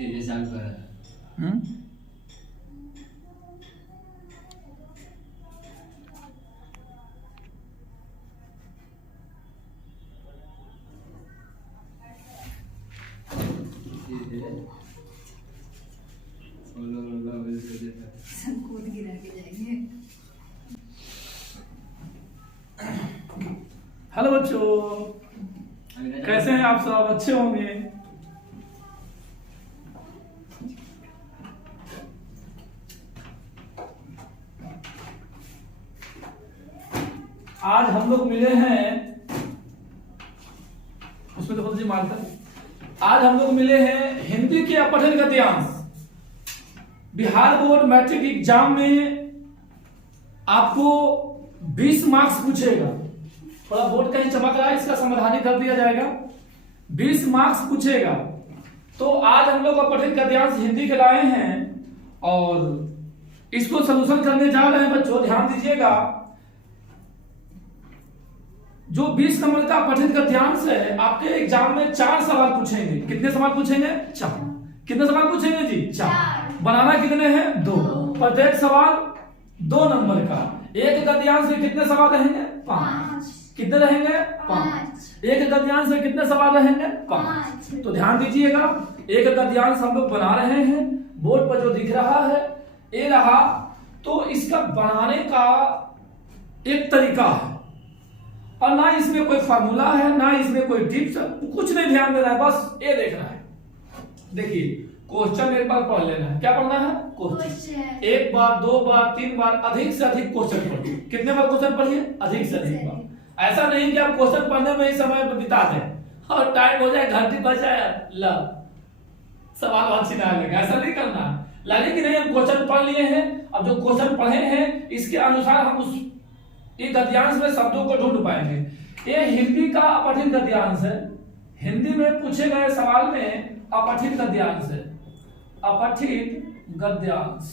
तेरे साल का सब कूद गिरा के जाएंगे। हेलो बच्चों, कैसे हैं आप सब? अच्छे होंगे। आज हम लोग मिले हैं, उसमें तो जी मारता। आज हम लोग मिले हैं हिंदी के अपठन गद्यांश। बिहार बोर्ड मैट्रिक एग्जाम में आपको 20 मार्क्स पूछेगा। थोड़ा बोर्ड कहीं चमक रहा है, इसका समाधान कर दिया जाएगा। 20 मार्क्स पूछेगा। तो आज हम लोग अपठित गद्यांश हिंदी के लाए हैं और इसको सलूशन करने जा रहे हैं। बच्चों ध्यान दीजिएगा, जो 20 नंबर का पठित गद्यांश है, आपके एग्जाम में 4 सवाल पूछेंगे। कितने सवाल पूछेंगे? 4। कितने सवाल पूछेंगे जी? 4। बनाना कितने हैं? 2। प्रत्येक सवाल 2 नंबर का। एक गद्यांश से कितने सवाल रहेंगे? 5। कितने रहेंगे? 5। एक गद्यांश से कितने सवाल रहेंगे? 5। तो ध्यान दीजिएगा, एक गद्यांश हम लोग बना रहे हैं। बोर्ड पर जो दिख रहा है ये रहा। तो इसका बनाने का एक तरीका है और ना इसमें कोई फार्मूला है, ना इसमें कोई टिप्स, कुछ नहीं ध्यान देना है, बस ये देखना है। देखिए क्वेश्चन एक बार पढ़ लेना है। क्या पढ़ना है? क्वेश्चन। एक बार, 2 बार, 3 बार, अधिक से अधिक क्वेश्चन पढ़िए। कितने बार क्वेश्चन पढ़िए? अधिक से अधिक बार। ऐसा नहीं कि आप क्वेश्चन पढ़ने में ही समय बिता दें और टाइम हो जाए, घंटी बच जाए, ला सवाल अच्छी ना लगे। ऐसा नहीं करना। लगे कि नहीं हम क्वेश्चन पढ़ लिए हैं, अब जो क्वेश्चन पढ़े हैं इसके अनुसार हम उस गद्यांश में शब्दों को ढूंढ पाएंगे। ये हिंदी का अपठित गद्यांश है। हिंदी में पूछे गए सवाल में अपठित गद्यांश है। अपठित गद्यांश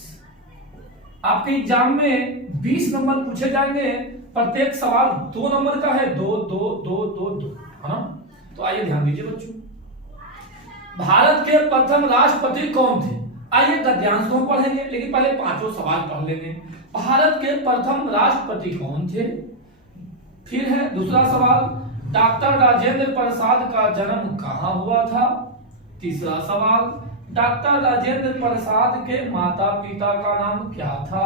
आपके एग्जाम में 20 नंबर पूछे जाएंगे। प्रत्येक सवाल 2 नंबर का है। 2 2 2 2 2, है ना? तो आइए ध्यान दीजिए बच्चों, भारत के प्रथम राष्ट्रपति कौन थे? आइए गद्यांश को पढ़ेंगे, लेकिन पहले 5 सवाल पढ़ लेंगे। भारत के प्रथम राष्ट्रपति कौन थे? फिर है दूसरा सवाल, डॉक्टर राजेंद्र प्रसाद का जन्म कहां हुआ था? तीसरा सवाल, डॉक्टर राजेंद्र प्रसाद के माता पिता का नाम क्या था?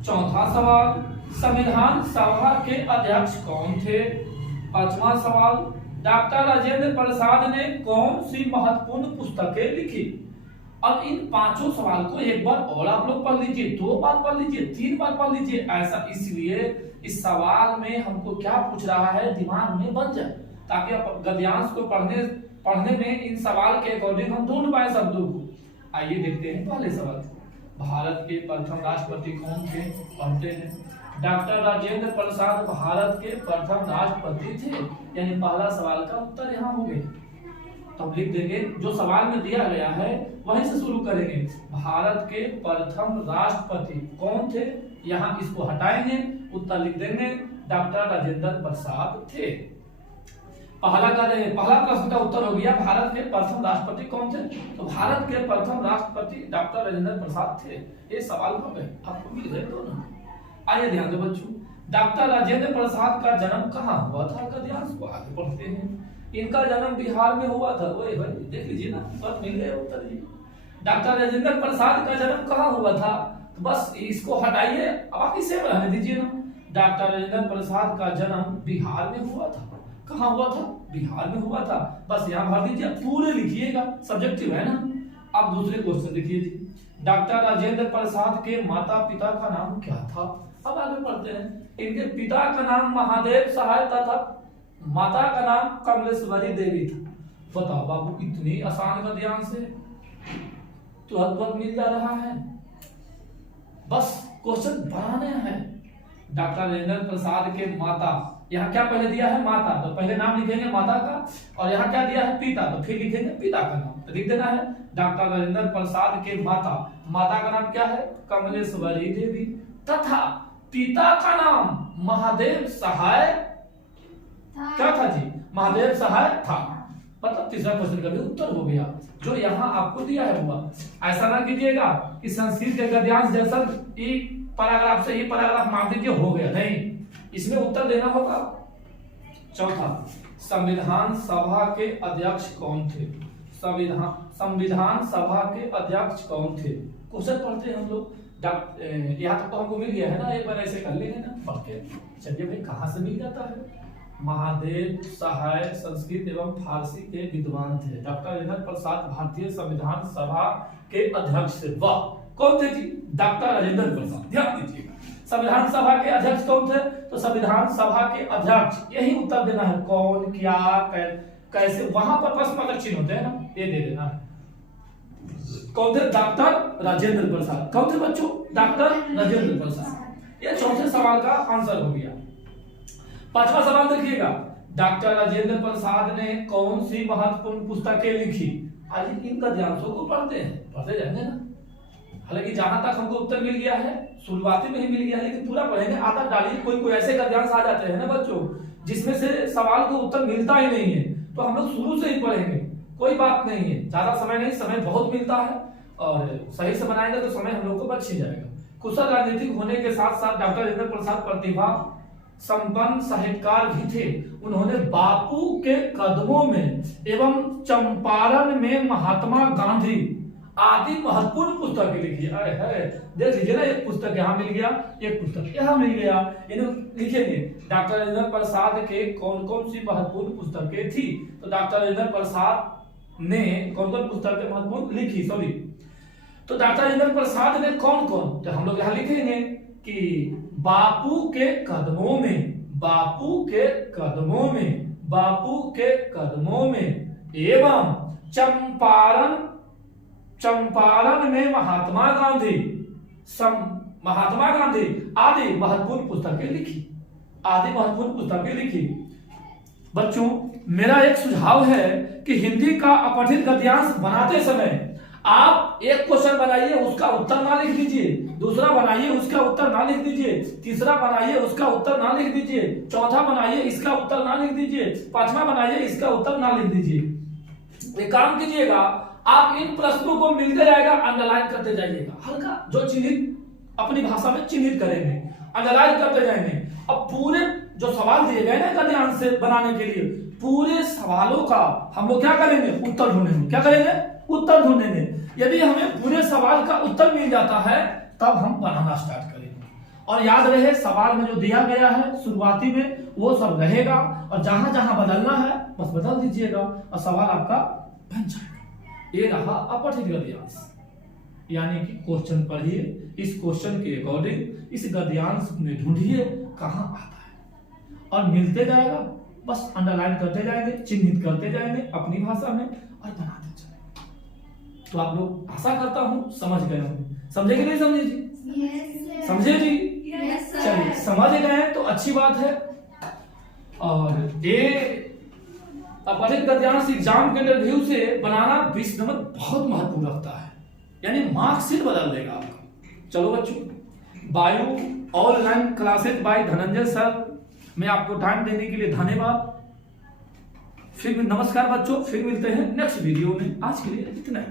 चौथा सवाल, संविधान सभा के अध्यक्ष कौन थे? पांचवा सवाल, डॉक्टर राजेंद्र प्रसाद ने कौन सी महत्वपूर्ण पुस्तकें लिखी? अब इन 5 सवाल को एक बार और आप लोग पढ़ लीजिए, 2 बार पढ़ लीजिए, 3 बार पढ़ लीजिए। ऐसा इसलिए इस सवाल में हमको क्या पूछ रहा है दिमाग में बन जाए, ताकि आप गद्यांश को पढ़ने में इन सवाल के अकॉर्डिंग हम ढूंढ पाए शब्दों को। आइए देखते हैं पहले सवाल। भारत के प्रथम राष्ट्रपति कौन थे? पढ़ते हैं। डॉक्टर राजेंद्र प्रसाद भारत के प्रथम राष्ट्रपति थे, यानी पहला सवाल का उत्तर यहाँ हो गया। तो लिख देंगे, जो सवाल में दिया गया है वहीं से शुरू करेंगे। भारत के प्रथम राष्ट्रपति कौन थे? यहाँ इसको हटाएंगे, उत्तर लिख देंगे डॉक्टर राजेंद्र प्रसाद थे। पहला प्रश्न का उत्तर हो गया, भारत के प्रथम राष्ट्रपति कौन थे? तो भारत के प्रथम राष्ट्रपति डॉक्टर राजेंद्र प्रसाद थे। ये सवाल हो गए, आपको मिल गए दोनों। आइए ध्यान दो बच्चों, डॉक्टर राजेंद्र प्रसाद का जन्म कहाँ हुआ था? गद्यांश को आगे पढ़ते हैं। इनका जन्म बिहार में हुआ था। वही भाई देख लीजिए ना, सब मिल गए उत्तर जी। डॉक्टर राजेंद्र प्रसाद का जन्म कहाँ हुआ था? तो बस इसको हटाइए, बाकी सेम रहने दीजिए ना। डॉक्टर राजेंद्र प्रसाद का जन्म बिहार में हुआ था। कहाँ हुआ था? बिहार में हुआ था। बस यहाँ भर दीजिए, पूरे लिखिएगा, सब्जेक्टिव है ना। अब दूसरे क्वेश्चन देखिए जी, डॉक्टर राजेंद्र प्रसाद के माता पिता का नाम क्या था? अब आगे पढ़ते हैं। इनके पिता का नाम महादेव सहाय था, माता का नाम कमलेश्वरी देवी था। बताओ बाबू, इतनी आसान गद्यांश से तुरंत मिल जा रहा है। बस क्वेश्चन बनाने हैं। डॉक्टर राजेंद्र प्रसाद के माता, यहाँ क्या पहले दिया है? माता, तो पहले नाम लिखेंगे माता का, और यहाँ क्या दिया है? पिता, तो फिर लिखेंगे पिता का नाम। तो लिख देना है डॉक्टर राजेंद्र प्रसाद के माता, माता का नाम क्या है? कमलेश्वरी देवी, तथा पिता का नाम महादेव सहाय क्या था जी? महादेव सहाय था। मतलब तीसरा क्वेश्चन का भी उत्तर हो गया जो यहाँ आपको दिया है हुआ। ऐसा ना कीजिएगा कि संस्कृत के गद्यांश जैसा एक पैराग्राफ से ये पैराग्राफ मार दीजिए हो गया, नहीं, इसमें उत्तर देना होगा। चौथा, संविधान सभा के अध्यक्ष कौन थे? संविधान सभा के अध्यक्ष कौन थे? क्वेश्चन पढ़ते हैं हम लोग, यहाँ तक तो हमको मिल गया है ना, एक बार ऐसे कर लेंगे ना पढ़ के। चलिए भाई, कहाँ से मिल जाता है? महादेव सहाय संस्कृत एवं फारसी के विद्वान थे। डॉक्टर राजेंद्र प्रसाद भारतीय संविधान सभा के अध्यक्ष थे। वाह, कौन थे जी? डॉक्टर राजेंद्र प्रसाद। ध्यान दीजिएगा, संविधान सभा के अध्यक्ष कौन थे? तो संविधान सभा के अध्यक्ष, यही उत्तर देना है। कौन, क्या, कैसे, वहां पर प्रश्न चिन्ह होते हैं ना, ये दे देना है। कौन थे? डॉक्टर राजेंद्र प्रसाद। कौन थे बच्चों? डॉक्टर राजेंद्र प्रसाद। ये चौथे सवाल का आंसर हो गया। पांचवा सवाल देखिएगा, डॉक्टर राजेंद्र प्रसाद ने कौन सी महत्वपूर्ण पुस्तकें लिखी? आज इन गद्यांशों को पढ़ते जाएंगे ना। हालांकि जहां तक हमको उत्तर मिल गया है, शुरुआती में ही मिल गया है, लेकिन पूरा पढ़ेंगे। आधा डालिए, कोई ऐसे गद्यांश आ जाते हैं ना बच्चों जिसमें से सवाल को उत्तर मिलता ही नहीं है, तो हम लोग शुरू से ही पढ़ेंगे, कोई बात नहीं है। ज्यादा समय नहीं, समय बहुत मिलता है, और सही से बनाएंगे तो समय हम लोग को बच ही जाएगा। कुशल राजनीतिक होने के साथ साथ डॉक्टर राजेंद्र प्रसाद प्रतिभा संपन्न साहित्यकार भी थे। उन्होंने बापू के कदमों में एवं चंपारण में महात्मा गांधी आदि महत्वपूर्ण पुस्तकें लिखी है। देख लीजिए ना, एक पुस्तक यहाँ मिल गया, एक पुस्तक यहाँ मिल गया, इन्हें लिखेंगे। डॉक्टर राजेंद्र प्रसाद के कौन कौन सी महत्वपूर्ण पुस्तकें थी? तो डॉक्टर राजेंद्र प्रसाद ने कौन कौन पुस्तकें महत्वपूर्ण लिखी, सॉरी, तो डॉक्टर राजेंद्र प्रसाद ने कौन कौन, तो हम लोग यहाँ लिखेंगे कि बापू के कदमों में, बापू के कदमों में, बापू के कदमों में एवं चंपारण में महात्मा गांधी, महात्मा गांधी आदि महत्वपूर्ण पुस्तकें लिखी, आदि महत्वपूर्ण पुस्तकें लिखी। बच्चों, मेरा एक सुझाव है कि हिंदी का अपठित गद्यांश बनाते समय आप एक क्वेश्चन बनाइए, उसका उत्तर ना लिख दीजिए, दूसरा बनाइए, उसका उत्तर ना लिख दीजिए, तीसरा बनाइए, उसका उत्तर ना लिख दीजिए, चौथा बनाइए, इसका उत्तर ना लिख दीजिए, पांचवा बनाइए, इसका उत्तर ना लिख दीजिए। एक काम कीजिएगा, आप इन प्रश्नों को मिलते जाएगा, अंडरलाइन करते जाइएगा, हल्का जो चिन्हित अपनी भाषा में चिन्हित करेंगे, अंडरलाइन करते जाएंगे। अब पूरे जो सवाल दिए गए ना गद्यांश से बनाने के लिए, पूरे सवालों का हम लोग क्या करेंगे? उत्तर ढूंढेंगे। क्या करेंगे? उत्तर ढूंढेंगे। यदि हमें पूरे सवाल का उत्तर मिल जाता है तब हम बनाना स्टार्ट करेंगे। और याद रहे, सवाल में जो दिया गया है शुरुआती में वो सब रहेगा, और जहां जहां बदलना है बस बदल दीजिएगा और सवाल आपका बन जाएगा। ये रहा अपठित गद्यांश, यानी कि क्वेश्चन पढ़िए, इस क्वेश्चन के अकॉर्डिंग इस गद्यांश में ढूंढिए कहां आता है, और मिलते जाएगा, बस अंडरलाइन करते जाएंगे, चिन्हित करते जाएंगे अपनी भाषा में और बनाते जाएंगे। तो आप लोग आशा करता हूं समझ गए होंगे। समझे कि नहीं समझे जी? समझे जी? चलिए, समझ गए तो अच्छी बात है। और ये अपठित गद्यांश एग्जाम के रिव्यू से बनाना 20 नंबर बहुत महत्वपूर्ण रखता है, यानी मार्कशीट बदल देगा आपका। चलो बच्चों, bio online classes bye Dhananjay sir में आपको टाइम देने के लिए धन्यवाद। फिर नमस्कार बच्चों, फिर मिलते हैं नेक्स्ट वीडियो में। आज के लिए इतना ही।